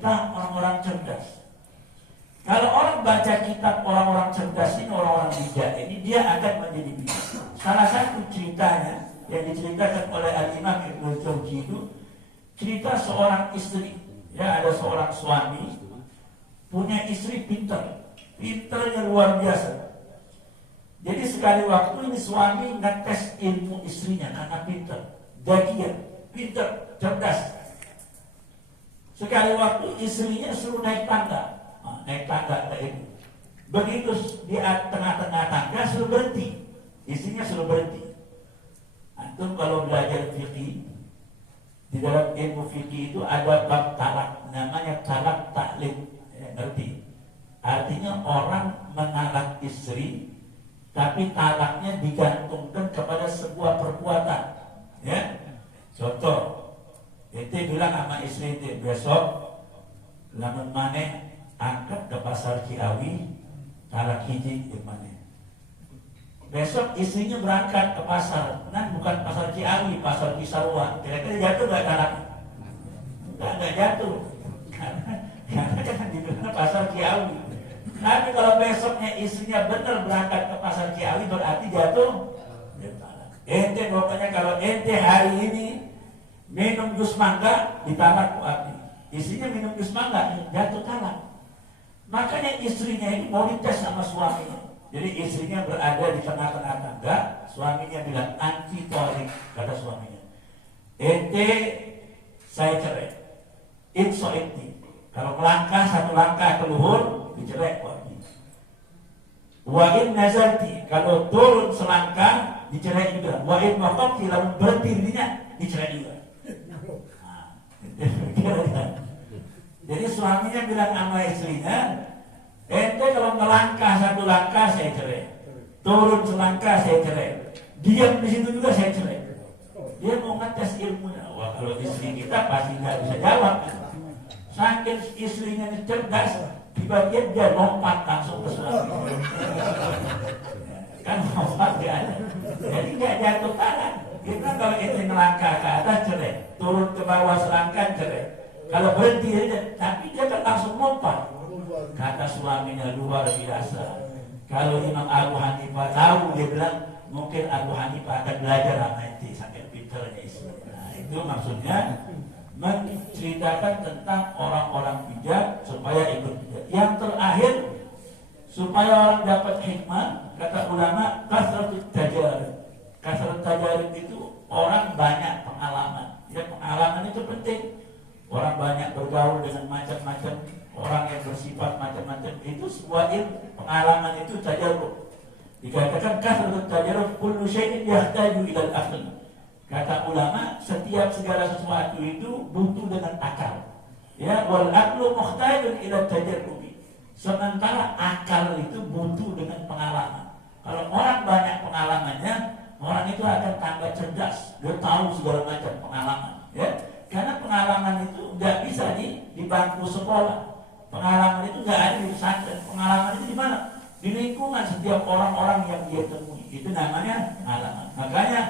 kita orang-orang cerdas. Kalau orang baca kitab orang-orang cerdas ini, orang-orang bijak ini, dia akan menjadi bijak. Salah satu ceritanya yang diceritakan oleh Al-Imam Ibnu Jauzi itu cerita seorang istri. Ya, ada seorang suami punya istri pinternya luar biasa. Jadi sekali waktu ini suami ngetes ilmu istrinya karena pinter, dagian, pinter, cerdas. Sekali waktu istrinya suruh naik tangga ke itu. Begitu di tengah-tengah tangga suruh berhenti, istrinya suruh berhenti. Antum kalau belajar fikih, di dalam ilmu fikih itu ada bab talak, namanya talak taklid, ya, ngerti? Artinya orang menalak istri, tapi talaknya digantungkan kepada sebuah perbuatan. Ya, contoh, ente bilang sama istri ente, besok lamun maneh angkat ke pasar Ciawi, talak hiji gimana? Besok istrinya berangkat ke pasar, nah bukan pasar Ciawi, pasar Cisarua. Kira-kira jatuh gak talaknya? Gak jatuh, karena kan dibilang pasar Ciawi. Tapi kalau besoknya istrinya benar berangkat ke pasar Ciawi, berarti jatuh. Ente pokoknya kalau ente hari ini minum jus mangga, ditalak berarti. Istrinya minum jus mangga, jatuh talak. Makanya istrinya ini mau dites sama suaminya. Jadi istrinya berada di tengah-tengah tangga, suaminya bilang anti torik, kata suaminya. Ente saya cerai. Inso enti. Kalau melangkah satu langkah ke luhur, dicerai lagi. Wa in nazarti, kalau turun selangkah, dicerai juga. Wa in waqafti, lalu berhenti dirinya, dicerai juga. Jadi suaminya bilang sama istrinya, ente kalau melangkah satu langkah saya cerai, turun selangkah saya cerai, diam di situ juga saya cerai. Dia mau ngetes ilmunya. Wah, kalau istri kita pasti nggak bisa jawab. Saking istrinya cerdas, tiba-tiba dia lompat langsung ke suami. Kan lompat dia ada. Jadi nggak jatuh tangan. Kita kalau ente melangkah ke atas cerai, turun ke bawah selangkah cerai. Kalau berhenti aja, tapi dia kan langsung lompat. Kata suaminya luar biasa. Kalau Imam Abu Hanifah tahu, dia bilang mungkin Abu Hanifah akan belajar sama ente sampai pinternya istri. Nah, itu maksudnya menceritakan tentang orang-orang bijak supaya ikut bijak. Yang terakhir, supaya orang dapat hikmah, kata ulama, kasratut tajarub. Kasratut tajarub itu orang banyak pengalaman. Ya, pengalaman itu penting. Orang banyak bergaul dengan macam-macam orang yang bersifat macam-macam, itu sebuah ilmu. Pengalaman itu tajarub. Dikatakan kasratut tajarub kullu syai'in yahtaju ilal aql. Kata ulama, setiap segala sesuatu itu butuh dengan akal. Ya, wal aqlu muhtajun ila tajarrubi. Sementara akal itu butuh dengan pengalaman. Kalau orang banyak pengalamannya, orang itu akan tambah cerdas. Dia tahu segala macam pengalaman, ya. Karena pengalaman itu nggak bisa di bangku sekolah. Pengalaman itu nggak ada di pesantren. Pengalaman itu di mana? Di lingkungan setiap orang-orang yang dia temui. Itu namanya pengalaman. Makanya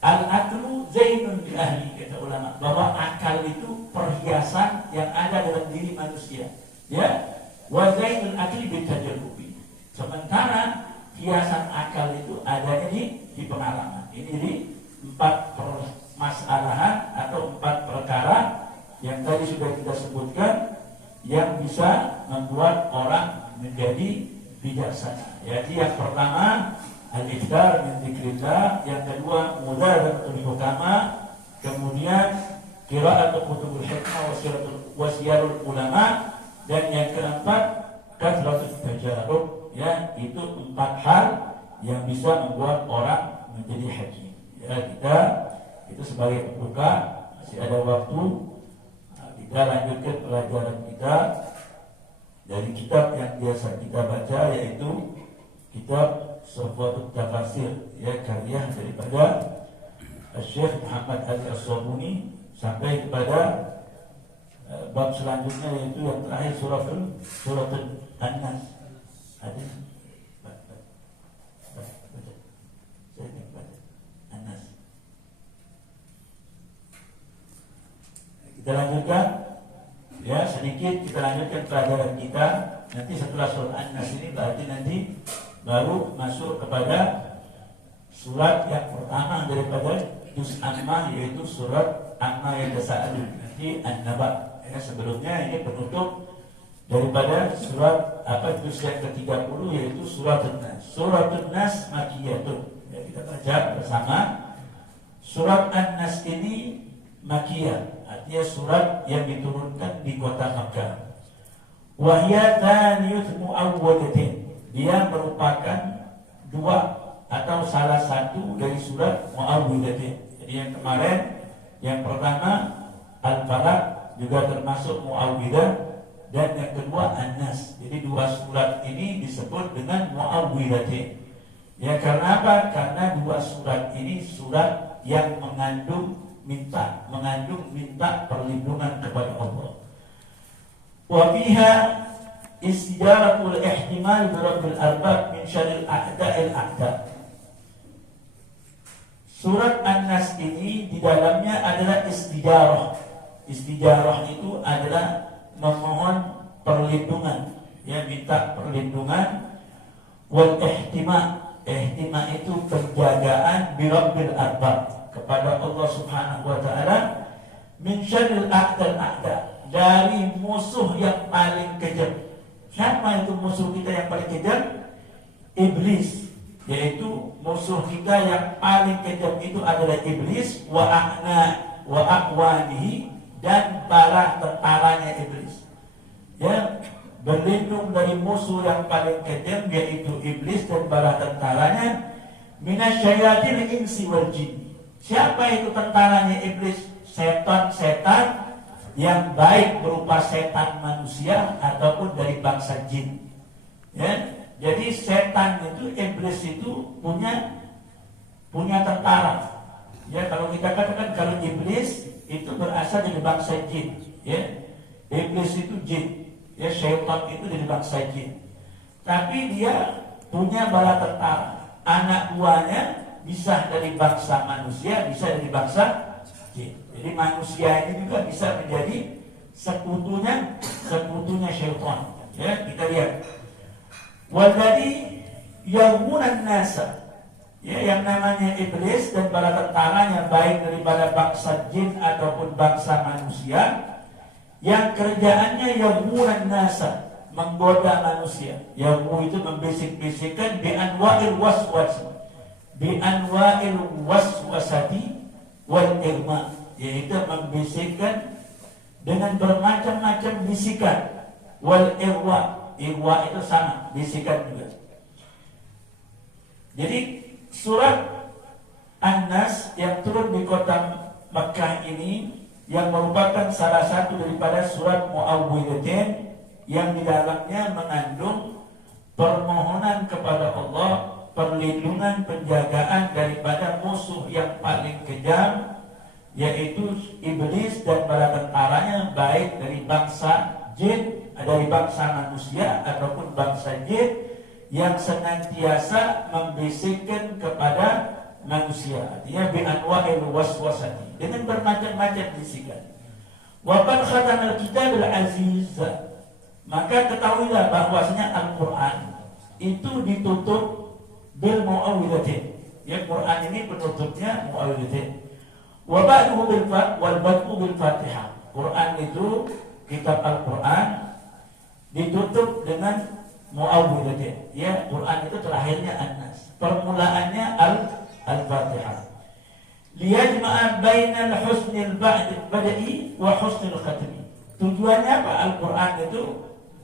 al-aqlu zainun bil ahli, kata ulama, bahwa akal itu perhiasan yang ada dalam diri manusia. Ya, wa zainul aqli bil tajarrubi. Sementara hiasan akal itu adanya di pengalaman. Ini di 4 permasalahan atau 4 perkara yang tadi sudah kita sebutkan yang bisa membuat orang menjadi bijaksana. Jadi yang pertama al-ikthar min dzikrillah, yang kedua mudharatul hukama, kemudian qira'atul kutubul hikmah wa siyarul ulama, dan yang keempat kasratul tajarub. Ya, itu 4 hal yang bisa membuat orang menjadi hakim. Ya, kita itu sebagai pembuka, masih ada waktu, kita lanjutkan pelajaran kita dari kitab yang biasa kita baca, yaitu kitab Safwatut Tafasir, ya, karya daripada Syekh Muhammad Ali As-Sabuni, sampai kepada bab selanjutnya, yaitu yang terakhir suratul An-Nas. Ada An-Nas. Kita lanjutkan. Ya, sedikit kita lanjutkan pelajaran kita. Nanti setelah surat An-Nas ini berarti nanti baru masuk kepada surat yang pertama daripada juz Amma, yaitu surat Amma yang Yatasaa'alun, nanti An-Naba. Ya, sebelumnya ini penutup daripada surat juz yang ke-30, yaitu surat An-Nas. Surat An-Nas Makkiyatun. Ya, kita baca bersama. Surat An-Nas ini Makkiyah, artinya surat yang diturunkan di kota Makkah. Wahya thaniyat mu'awwadatin. Dia merupakan dua atau salah satu dari surat mu'awwadatin. Jadi yang kemarin, yang pertama Al-Falaq juga termasuk mu'awwidah, dan yang kedua An-Nas. Jadi dua surat ini disebut dengan mu'awwadatin. Ya, karena apa? Karena dua surat ini surat yang mengandung minta perlindungan kepada Allah. Wa fiha istijaratul ihtimal bi rabbil arbab min syarril a'da'il a'da. Surat An-Nas ini di dalamnya adalah istijarah. Istijarah itu adalah memohon perlindungan, ya, minta perlindungan. Wal ihtima itu penjagaan bi rabbil arbab, kepada Allah Subhanahu wa taala, min syarril a'da, dari musuh yang paling kejam. Siapa itu musuh kita yang paling kejam? Iblis. Yaitu musuh kita yang paling kejam itu adalah iblis, wa aqwanihi, dan para tentaranya iblis. Ya, berlindung dari musuh yang paling kejam yaitu iblis dan para tentaranya, minasyayatil insi wal jin. Siapa itu tentaranya iblis? Setan-setan yang baik berupa setan manusia ataupun dari bangsa jin. Ya, jadi setan itu, iblis itu punya tentara. Ya, kalau kita katakan kalau iblis itu berasal dari bangsa jin, ya, iblis itu jin, ya, setan itu dari bangsa jin. Tapi dia punya bala tentara. Anak buahnya bisa dari bangsa manusia, bisa dari bangsa jin. Jadi manusia ini juga bisa menjadi sekutunya syaitan. Ya, kita lihat. Walladhi yawmunan nasa. Ya, yang namanya iblis dan para tentaranya, baik daripada bangsa jin ataupun bangsa manusia, yang kerjaannya yawmunan nasa, menggoda manusia. Yawu itu membisik-bisikkan bi anwa'il waswasati wal irma, yaitu membisikkan dengan bermacam-macam bisikan. Wal irwa itu sama, bisikan juga. Jadi surat An-Nas yang turun di kota Makkah ini, yang merupakan salah satu daripada surat mu'awwidhatain, yang di dalamnya mengandung permohonan kepada Allah, perlindungan, penjagaan daripada musuh yang paling kejam, yaitu iblis dan para tentaranya, baik dari bangsa jin, dari bangsa manusia ataupun bangsa jin, yang senantiasa membisikkan kepada manusia. Artinya bi anwa'il waswasati, dengan bermacam-macam bisikan. Wa qad khatamul kitabul aziz, maka ketahuilah bahwasanya Al-Qur'an itu ditutup bil mu'awwidhatain. Ya, Quran ini penutupnya mu'awwidhatain. Wa ba'duhu bil wal bad'u bil Fatihah. Quran itu, kitab Al-Quran ditutup dengan mu'awwidhatain. Ya, Quran itu terakhirnya An-Nas, permulaannya Al-Fatihah. Liyajma'a bainal husnil bada'i wa husnil khatmi. Tujuannya apa? Al-Quran itu,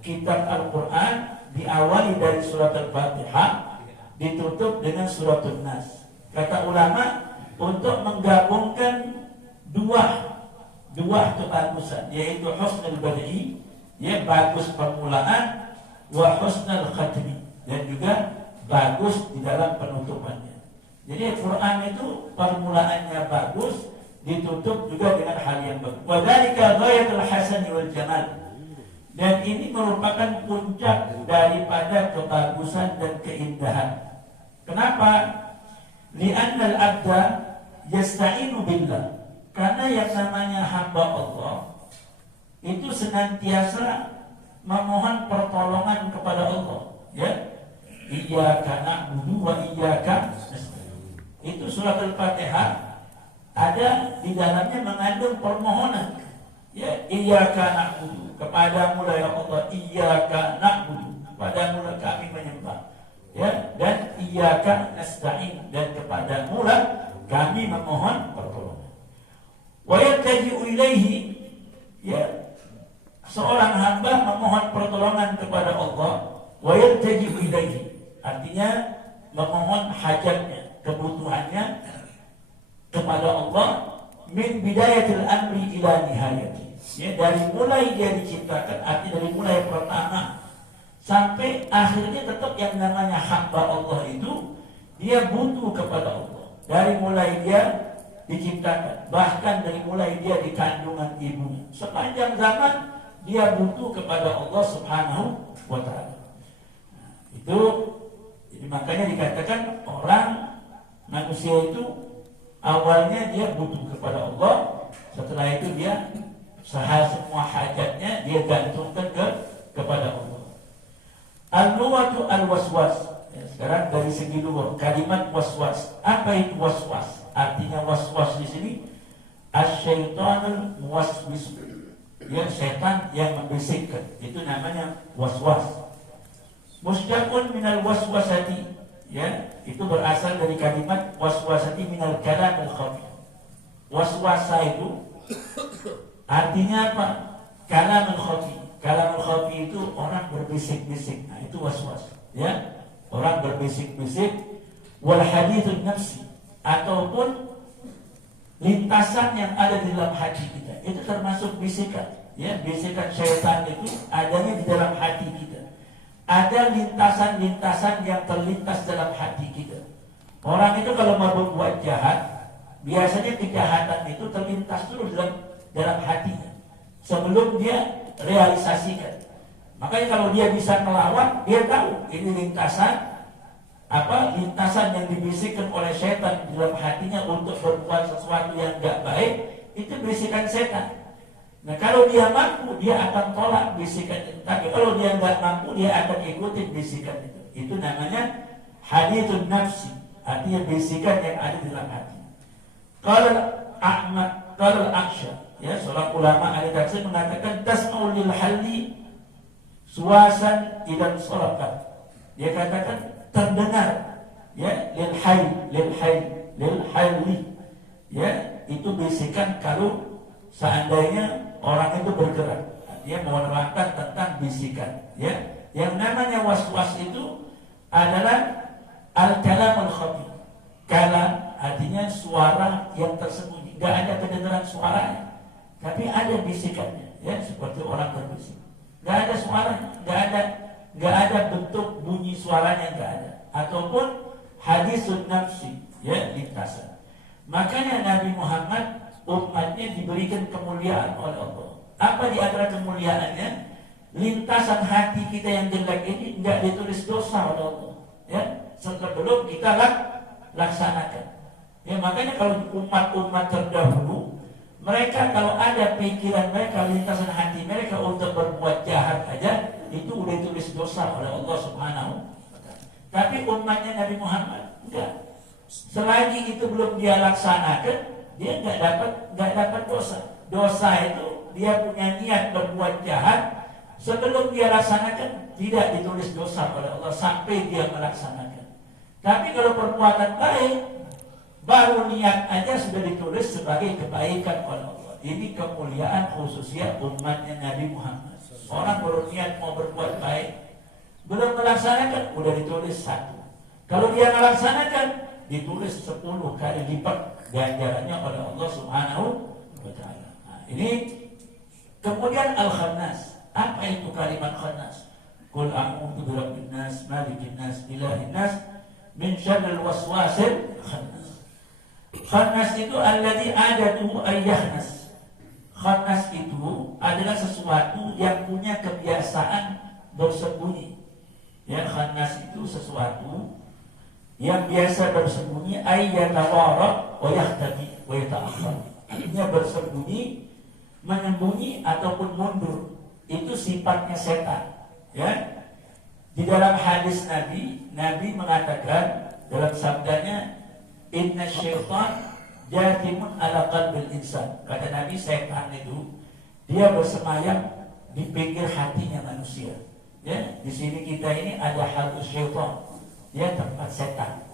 kitab Al-Quran diawali dari surat Al-Fatihah, ditutup dengan surat An-Nas. Kata ulama, untuk menggabungkan dua kebagusan, yaitu husnul bada'i, ya, bagus permulaan, wa husnul khatmi, dan juga bagus di dalam penutupannya. Jadi Quran itu permulaannya bagus, ditutup juga dengan hal yang bagus. Wa dzalika ghayatul hasan wal jamal. Dan ini merupakan puncak daripada kebagusan dan keindahan. Kenapa? Li'annal abda yasta'inu billah. Karena yang namanya hamba Allah itu senantiasa memohon pertolongan kepada Allah, ya. Iyyaka na'budu wa iyyaka nasta'in. Itu surat Al-Fatihah ada di dalamnya mengandung permohonan. Ya, iyyaka na'budu, kepadamu lah ya Allah, iyyaka na'budu, kepadamu lah kami menyembah. Ya, dan iyyaka nasta'in, dan kepadamu lah kami memohon pertolongan. Wa yaltaji'u ilaihi, ya, seorang hamba memohon pertolongan kepada Allah. Wa yaltaji'u ilaihi, artinya memohon hajatnya, kebutuhannya kepada Allah, min bidayatil amri ila nihayati, ya, dari mulai dia diciptakan, artinya dari mulai pertama sampai akhirnya tetap yang namanya hamba Allah itu dia butuh kepada Allah dari mulai dia diciptakan, bahkan dari mulai dia di kandungan ibunya, sepanjang zaman dia butuh kepada Allah Subhanahu wa ta'ala. Nah, itu jadi makanya dikatakan orang manusia itu awalnya dia butuh kepada Allah, setelah itu dia semua hajatnya dia gantungkan kepada Allah. Al-lughatu al-waswas. Ya, sekarang dari segi lughah, kalimat waswas. Apa itu waswas? Artinya waswas di sini asy-syaitanul muwaswis. Ya, setan yang membisikkan. Itu namanya waswas. Mushtaqun minal waswasati. Ya, itu berasal dari kalimat waswasati minal kalamil khafi. Waswasa itu artinya apa? Kalamul khafi. Kalamul khafi itu orang berbisik-bisik. Nah, itu waswas. Ya, orang berbisik-bisik. Wal hadithun nafsi, ataupun lintasan yang ada di dalam hati kita. Itu termasuk bisikan. Ya, bisikan syaitan itu adanya di dalam hati kita. Ada lintasan-lintasan yang terlintas dalam hati kita. Orang itu kalau mau berbuat jahat, biasanya kejahatan itu terlintas dulu dalam hatinya sebelum dia realisasikan. Makanya kalau dia bisa melawan, dia tahu ini lintasan yang dibisikkan oleh setan di dalam hatinya untuk berbuat sesuatu yang tidak baik. Itu bisikan setan. Nah, kalau dia mampu, dia akan tolak bisikan itu. Tapi kalau dia nggak mampu, dia akan ikutin bisikan itu. Itu namanya hadithun nafsi, artinya bisikan yang ada di dalam hati. Kalau Ahmad, kalau Aksha, ya, seorang ulama ahli tafsir mengatakan tasma'ul lil halli suasan idan sarakat. Dia katakan terdengar, ya, lil hayli, ya, itu bisikan kalau seandainya orang itu bergerak, dia menerangkan tentang bisikan. Ya, yang namanya waswas itu adalah al-kalamul khafi. Kalam artinya suara yang tersembunyi, nggak ada kedengaran suaranya, tapi ada bisikannya. Ya, seperti orang berbisik, nggak ada suaranya, nggak ada bentuk bunyi suaranya, nggak ada. Ataupun hadisun nafsi, ya, lintasan. Makanya Nabi Muhammad umatnya diberikan kemuliaan oleh Allah. Apa di antara kemuliaannya? Lintasan hati kita yang jelek ini tidak ditulis dosa oleh Allah. Ya, sebelum kita laksanakan. Ya, makanya kalau umat-umat terdahulu, mereka kalau ada pikiran mereka, lintasan hati mereka untuk berbuat jahat aja, itu udah ditulis dosa oleh Allah Subhanahu wa ta'ala. Tapi umatnya Nabi Muhammad enggak. Selagi itu belum dia laksanakan, dia nggak dapat dosa. Dosa itu dia punya niat berbuat jahat, sebelum dia laksanakan tidak ditulis dosa oleh Allah sampai dia melaksanakan. Tapi kalau perbuatan baik, baru niat aja sudah ditulis sebagai kebaikan oleh Allah. Ini kemuliaan khususnya umatnya Nabi Muhammad. Orang baru niat mau berbuat baik, belum melaksanakan udah ditulis 1. Kalau dia melaksanakan, ditulis 10 kali lipat ganjarannya oleh Allah Subhanahu wa ta'ala. Nah, ini kemudian al-khannas. Apa itu kalimat khannas? Qul a'udzu birabbin nas, malikin nas, ilahin nas, min syarril waswasil khannas. Khannas itu alladzi adatuhu ayyahnas. Khannas itu adalah sesuatu yang punya kebiasaan bersembunyi. Ya, khannas itu sesuatu yang biasa bersembunyi, ayyatawara wa yahtadi wa yata'akhkhar. Artinya bersembunyi menyembunyi ataupun mundur. Itu sifatnya setan. Ya, di dalam hadis Nabi mengatakan dalam sabdanya, Inna syaitan jathimun ala qalbil insan. Kata Nabi, setan itu dia bersemayam di pinggir hatinya manusia. Ya, di sini kita ini ada halus syaitan, dia tempat setan.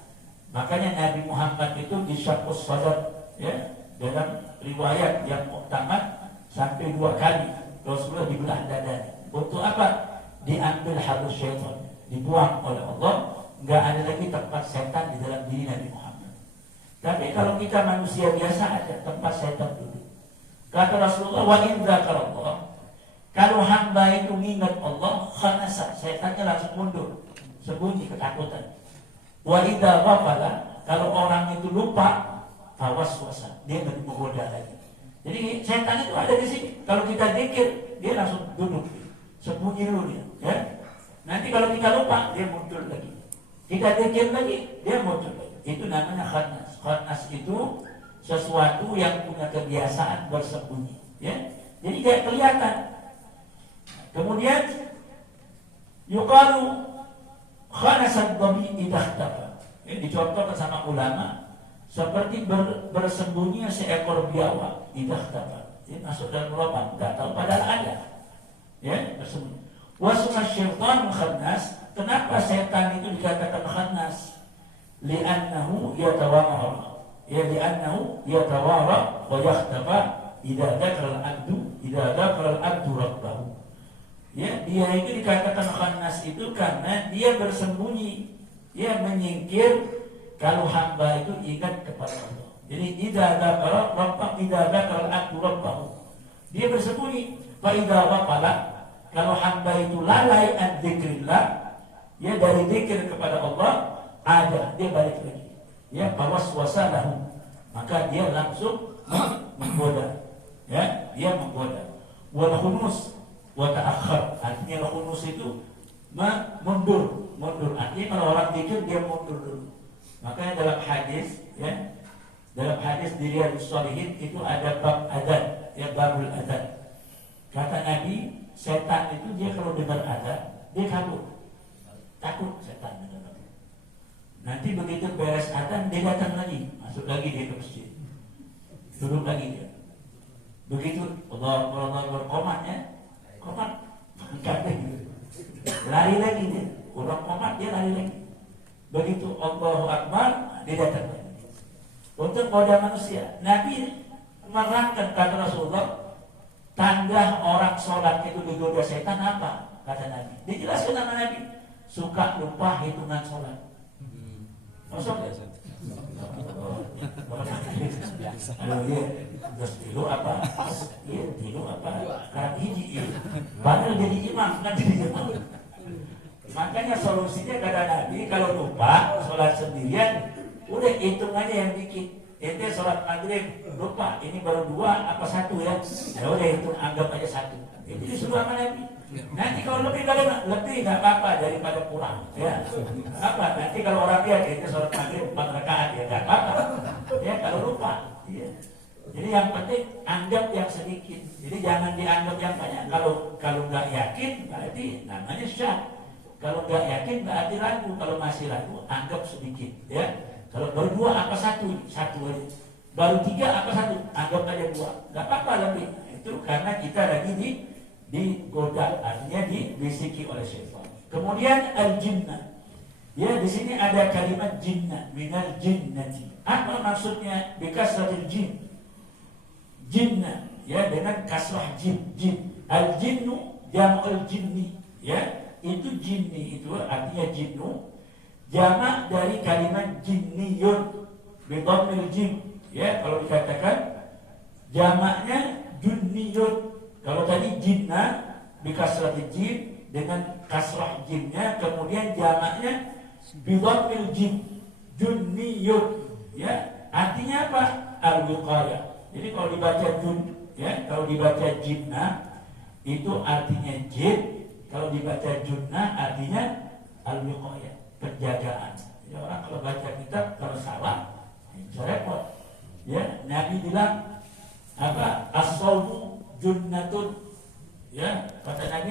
Makanya Nabi Muhammad itu disyaqqus sadar, ya, dalam riwayat yang muktamad sampai 2 kali Rasulullah dibelah dadanya. Untuk apa? Diambil halus syaitan, dibuang oleh Allah. Nggak ada lagi tempat setan di dalam diri Nabi Muhammad. Tapi kalau kita manusia biasa ada tempat setan dulu. Kata Rasulullah, wa in dzakarallah, kalau hamba itu mengingat Allah, khanasa, setannya langsung mundur, sembunyi ketakutan. Wa idza ghafala, kalau orang itu lupa, fawaswasa, dia menggoda lagi. Jadi setan itu ada di sini. Kalau kita zikir, dia langsung duduk, sembunyi dulu dia. Ya? Nanti kalau kita lupa, dia muncul lagi. Kita zikir lagi, dia muncul lagi. Itu namanya khannas. Khannas itu sesuatu yang punya kebiasaan bersembunyi. Ya? Jadi tidak kelihatan. Kemudian yuqalu khanasad dhabi idahtafa. Ini dicontohkan sama ulama seperti bersembunyi seekor biawak idahtafa. Ini masuk dalam lubang, enggak tahu padahal ada. Ya, bersembunyi. Wasma syaitan khannas. Kenapa setan itu dikatakan khannas? Li'annahu yatawara. Ya, li'annahu yatawara wa yakhtafa idza dzakara al-'abdu rabbahu. Ya, dia itu dikatakan khannas itu karena dia bersembunyi, dia menyingkir kalau hamba itu ingat kepada Allah. Jadi idza dzakara rabbahu, idza dzakara al-'abdu rabbahu, dia bersembunyi. Fa idza waqala, kalau hamba itu lalai an dzikrillah, ya dari zikir kepada Allah, ada dia balik lagi. Ya, fawaswasa lahu, maka dia langsung menggoda. Ya, dia menggoda. Wal khunus wa ta'akhkhar, artinya khunus itu mundur. Artinya kalau orang zikir dia mundur dulu. Makanya dalam hadis, ya, dalam hadis di Riyadhus Shalihin itu ada bab adzan, ya, babul adzan. Kata Nabi, setan itu dia kalau dengar adzan, dia takut setan dengar. Nanti begitu beres adzan, dia datang lagi, masuk lagi dia ke masjid, duduk lagi dia. Begitu Allah berkomat, ya, komat, lari lagi dia. Orang komat dia lari lagi. Begitu Allahu Akbar, dia datang lagi. Untuk goda manusia, Nabi menerangkan, kata Rasulullah, tanda orang sholat itu digoda setan apa? Kata Nabi. Dijelaskan sama Nabi, suka lupa hitungan sholat. Masuk ya? Terus tilu apa? Iya, tilu apa? Karena hiji, padahal jadi imam, kan jadi imam. Makanya solusinya kata Nabi, kalau lupa sholat sendirian, udah hitung aja yang dikit. Ente sholat maghrib lupa, ini baru 2 apa 1 ya? Ya udah hitung, anggap aja 1. Itu disuruh sama Nabi. Nanti kalau lebih nggak apa-apa daripada kurang. Ya, apa? Nanti kalau orang lihat ente sholat maghrib 4 rakaat, ya nggak apa-apa. Ya kalau lupa. Ya. Jadi yang penting anggap yang sedikit. Jadi jangan dianggap yang banyak. Kalau nggak yakin berarti namanya syak. Kalau nggak yakin berarti ragu. Kalau masih ragu anggap sedikit. Ya. Kalau baru 2 apa 1 aja. Baru 3 apa 1, anggap aja 2. Nggak apa-apa lebih. Itu karena kita lagi digoda, artinya dibisiki oleh syaitan. Kemudian al-jinnah. Ya, di sini ada kalimat jinnah, minal jinnati. Apa maksudnya bikasratil jin? Jinnah, ya, dengan kasrah jin. Al-jinnu jam'ul jinni. Ya, itu jinni itu artinya jinnu. Jamak dari kalimat jinniyun bidhammil jim. Ya, kalau dikatakan jamaknya junniyun. Kalau tadi jinnah bikasratil jin dengan kasrah jinnya, kemudian jamaknya bidhammil jim, junniyun. Ya, artinya apa? Al-wiqayah. Jadi kalau dibaca jun, ya, kalau dibaca jinnah itu artinya jin, kalau dibaca junnah artinya al-wiqayah, penjagaan. Ya, orang kalau baca kitab kalau salah bisa repot. Ya, Nabi bilang apa? As-shawmu junnatun. Ya, kata Nabi